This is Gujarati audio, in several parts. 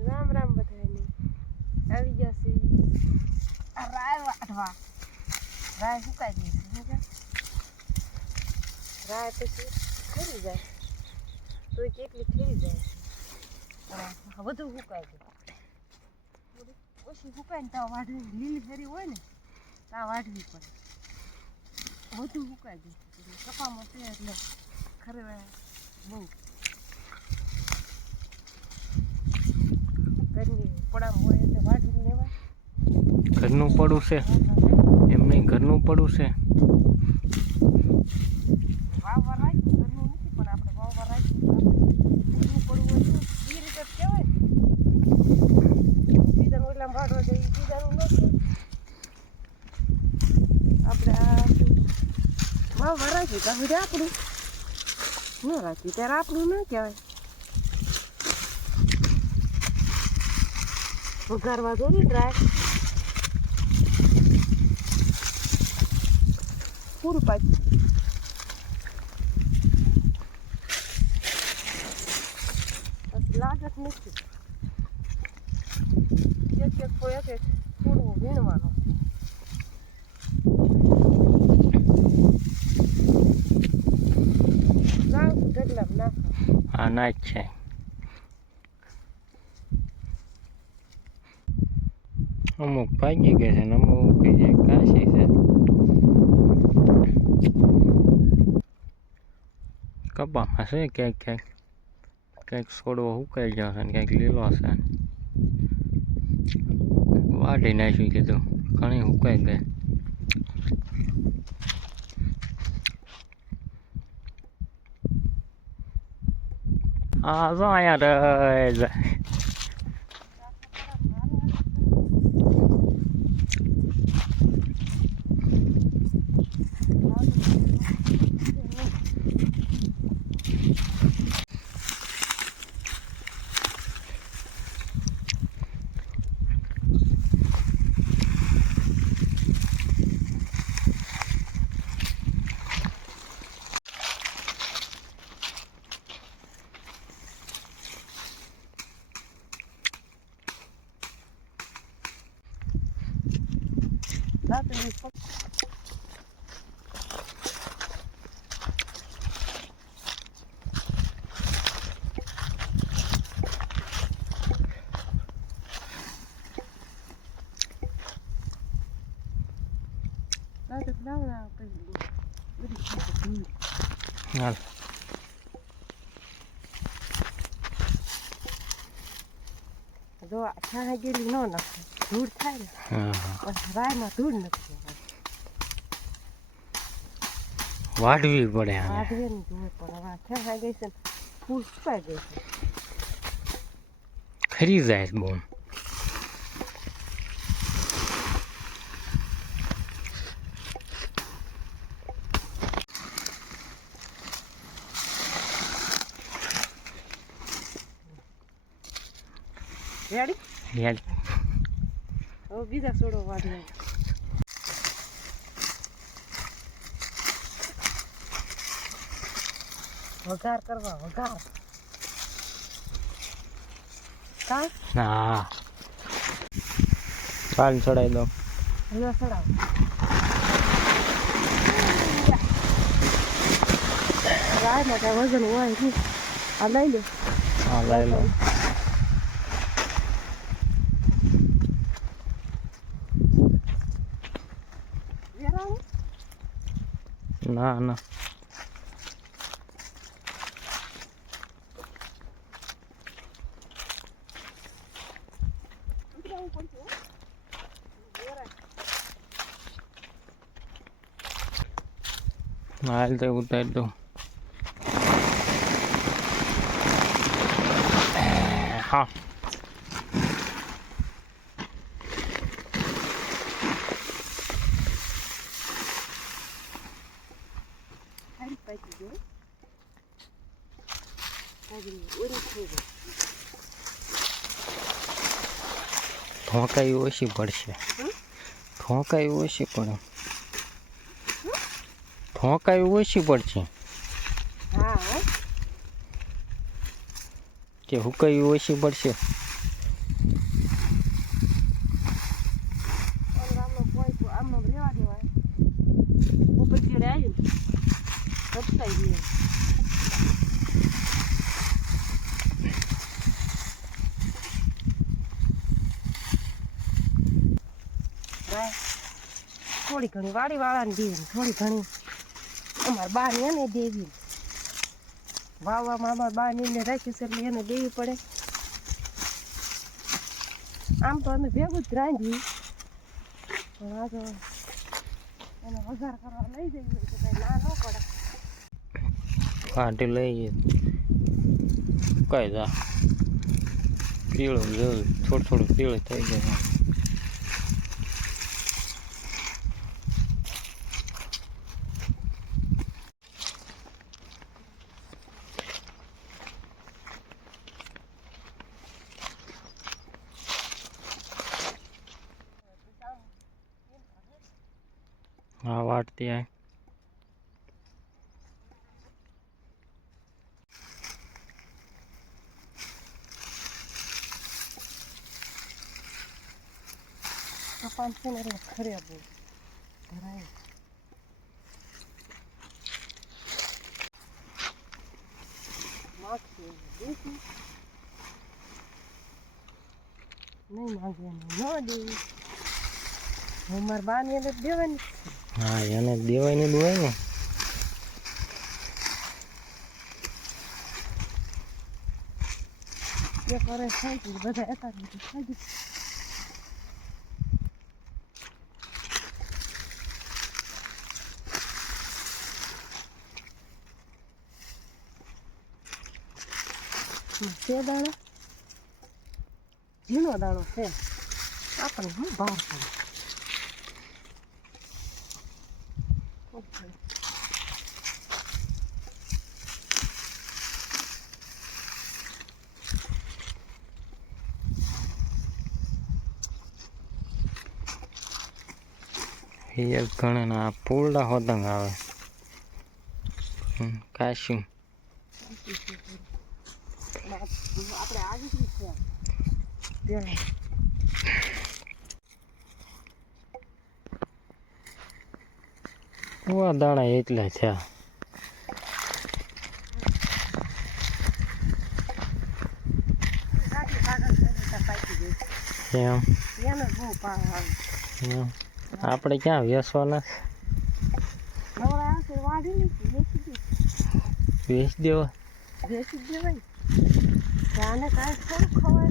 રામ રામ બધાને આવી ગયા છે રાય વાટવા રાય સુકાઈ ગઈ છે રાય પછી ખરી જાય તો કેટલી ખરી જાય બધું સુકાઈ જાય ઓછી સુકાય ને ત્યાં વાઢવી લીલી ફેરી હોય ને ત્યાં વાઢવી પડે બધું સુકાઈ ગયું કપામાં છે એટલે ખરે બહુ ઘરનું પડું છે એમ નહીં ઘરનું પડું છે વાવવા રાખ્યું ઘરનું નથી પણ આપણે વાવવા રાખ્યું ઘરનું પડવું હોય એ રીતે જ કહેવાય બીજાનું એટલા વાળવા જાય બીજાનું નથી આપણે આ વાવવા રાખ્યું ત્યાં સુધી આપણું ન રાખ્યું ત્યારે આપણું ન કહેવાય વઘારવા જોઈએ ને રાય પૂરું પાછું લાગત નથી એક એક પૂરવું વીણવાનું ઢગલામાં નાખો આ નાચ છે અમુક ભાગી ગયા છે ને અમુક બીજી કાશી છે કપામાં છે ક્યાંક છોડવો સુકાઈ ગયો છે ને ક્યાંક લીલો છે વાઢી નાખ્યું કીધું ઘણી સુકાઈ ગઈ આ જો અહીંયા રહે જાય હાલ જો છાણા ગયેલી ન નાખે ધૂળ થાય ને રાયમાં ધૂળ નથી વાઢવી પડે વાઢવી ને ધૂળ પડે હવે છાણા ગઈ છે ફૂલ સુકાઈ ગઈ છે ખરી જાય બહુ રેડી હવે બીજા સોડો વાઢી વઘાર કરવા વઘાર હા ચાલ ચડાવી દો હવે ચડાવ રાય માટે વજન હોય નહીં આ લઈ લો હા લઈ લો ના ના હાલ તો ઉતારી દો હા ઠોકાઈ ઓછી પડશે ઠોકાઈ ઓછી પડે ઠોકાઈ ઓછી પડશે હા હા કે હુકાઈ ઓછી પડશે. આમનો પોઈન્ટ આમનો રેવા દેવાય ઉપર ચડે આવી રપસાઈ ગઈ થોડી ઘણી વાડી વાળાને દેવી થોડી ઘણી અમારા બા ને એને દેવી વાવવામાં અમારા બા ને રાખી છે એટલે એને દેવી પડે. આમ તો અમે ભેગું જ રાંધ્યું પણ આ તો એને વઘાર કરવા લઈ જઈએ તો કઈ ના ન પડે. કાઢી લઈ કઈ જા પીળું થોડું થોડું પીળું થઈ જાય. હા વાટતી આ કપાસ છે ને એટલે ખરે બહુ ધરાય માગશે દેખી નહીં માગે ન દેવી હું મારા બાની અંદર દેવાની. હા એને દેવાયનું જ હોય ને. એ કરે થઈ ગયું બધા એકાદ બધું થઈ ગયું. છે દાણો ઝીણો દાણો છે આપણને શું ભાવ પડે. એક ઘણા પૂરડા હોતંગ આવે કાશ્યું આપણે આ દીકરી છે ત્યાં દાણા એટલા થયા. એમ એને બહુ ભાવ આવે. આપણે ક્યાં વેચવાના નવરા હશે વાઢી લીધી વેચી દીધી વેચ દેવા વેચી દેવાય આને કાંઈ થોડું ખવાય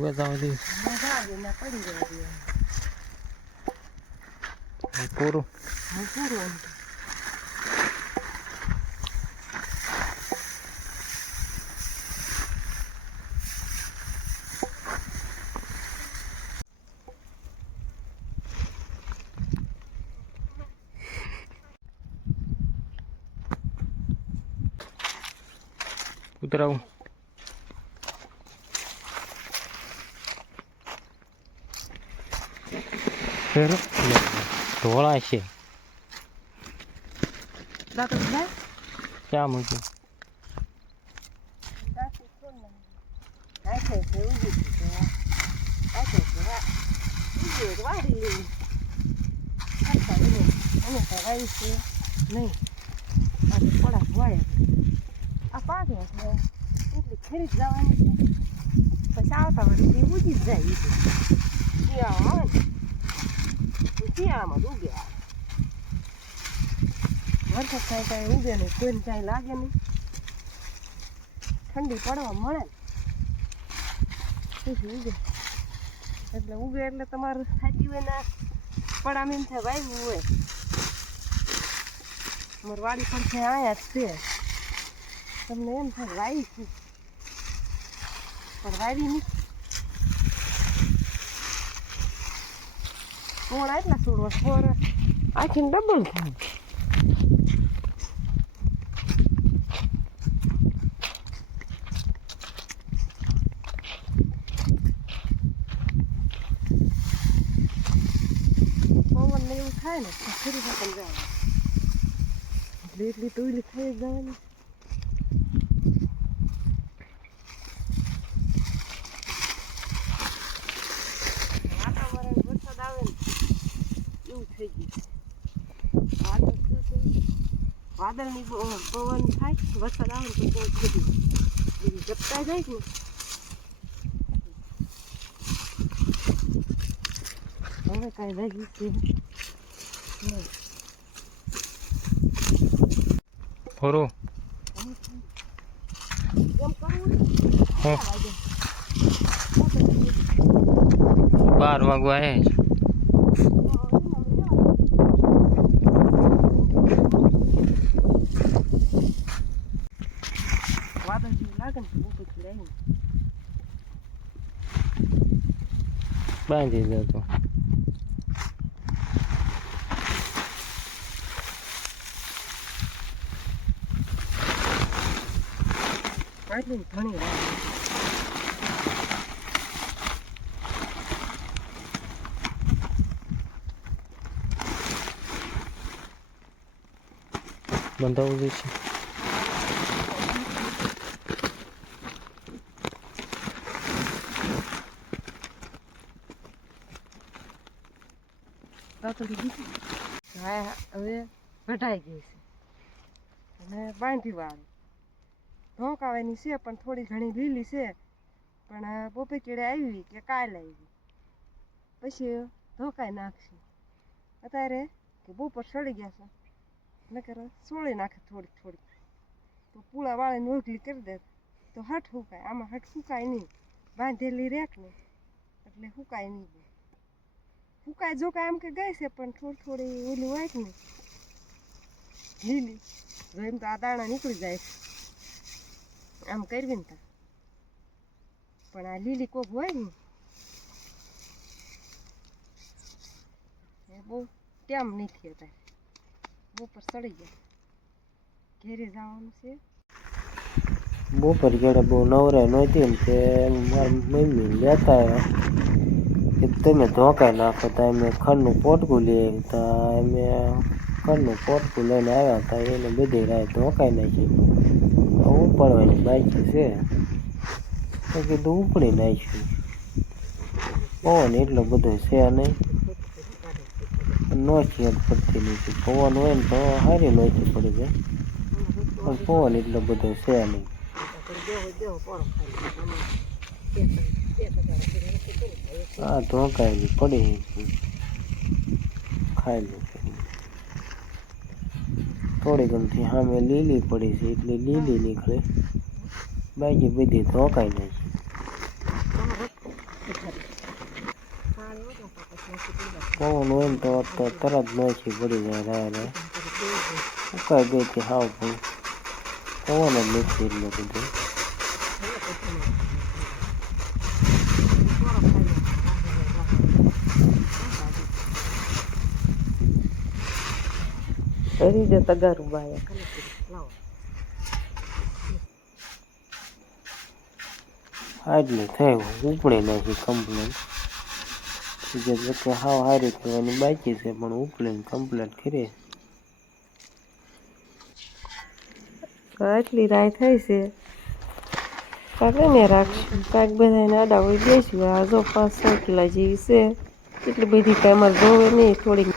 વધારે બતાવી મજા આવે ને પડી જાય પૂરું પૂરું. ઉતરાવું ધોળા છે ક્યાં મૂક્યું નહીં આ તો પડા હોય આ પાકે એટલે એટલી ખરીદ જવાની છે પછી આવતા વળી ઉગી જ જાય શિયાળો આવે ને શિયાળામાં જ ઉગે વરસાદ થાય કાંઈ ઉગે નહીં કોઈને કાંઈ લાગે નહીં ઠંડી પડવા મળે પછી ઉગે એટલે તમારે થાતી હોય ને પડામ એમ થાય વાવ્યું હોય અમારી વાડી પણ છે આયા જ છે તમને એમ થાય વાવી છે પણ વાવી નહીં કોણ એટલા છોડવા છોડ આખીને ડબલ થાય. થાય ને તો ફરી વખત જવાનું એટલે એટલી તો ઓલી થઈ જ જવાની વાતાવરણ વરસાદ આવે ને એવું થઈ ગયું વાદળ શું છે વાદળની પવન થાય વરસાદ આવે ને તો બહુ ખોટી બીજી ઝપટા જાય ને હવે કાંઈ લાગી છે ફરો એમ કરવું હું 12 વાગવા આવ્યા છે વાદળ જેવું લાગે ને બહુ પછી રહી બાંધી દેતો આટલી ઘણી વાર બંધાવું દે છે હા હવે કઢાઈ ગઈ છે અને બાંધી વાળી ધોકાવાની છે પણ થોડી ઘણી લીલી છે પણ બોપે કેળે આવી કે કાલ આવી પછી ધોકાઈ નાખશે અત્યારે કે બપોર સડી ગયા છે નકર સોળી નાખે થોડીક થોડીક તો પૂળા વાળીને ઓગલી કરી દે તો હટ હુકાય આમાં હટ હુકાય નહીં બાંધેલી રેક ને એટલે હુકાય નહીં હુકાય જો કાંઈ આમ કે ગઈ છે પણ થોડી થોડી ઓલી હોય ને લીલી જો એમ તો આ દાણા નીકળી જાય છે આમ કરવી ને તા પણ આ લીલી કોક હોય ને એ બહુ ટાઈમ નથી અત્યારે બપોર સડી ગયા ઘેરે જવાનું છે બપોર ગેડે બહુ નવરાય નહોતી ને તે મારી મમ્મી લેતા આવ્યા કે તમે ધોકાઈ નાખો તો અમે ખડનું પોટકું લઈ આવ્યા અમે ખડનું પોટકું લઈને આવ્યા હતા એને બધી રાય ધોકાઈ નાખી ઉપાડવાની બાકી છે તો કીધું ઉપડી નાખ્યું પવન એટલો બધો છે નહીં નોખી પડતી નથી પવન હોય ને તો સારી નોખી પડી જાય પણ પવન એટલો બધો છે નહીં હા ધોકાયેલી પડી ખાઈ લે થોડી ગમતી સામે લીલી પડી છે એટલે લીલી નીકળે બાકી બધી ધોકાઈ નાખી પવન હોય ને તો તરત નોખી પડી જાય રાય ઉકાઈ ગઈ હતી હાવ પણ પવન જ નથી એટલો બધો હરી દે તગારું બાયા આટલી થયું ઉપડી નાખી કમ્પ્લેટ જે કે હાવ સારી થવાની બાકી છે પણ ઉપડીને કમ્પ્લેટ કરી આટલી રાય થઈ છે કાંઈક ને રાખશું કાંઈક બધાને આડા હોય દઈશું આ જો 5-6 કિલા જેવી છે એટલી બધી કાંઈ અમારે જોવે નહીં થોડીક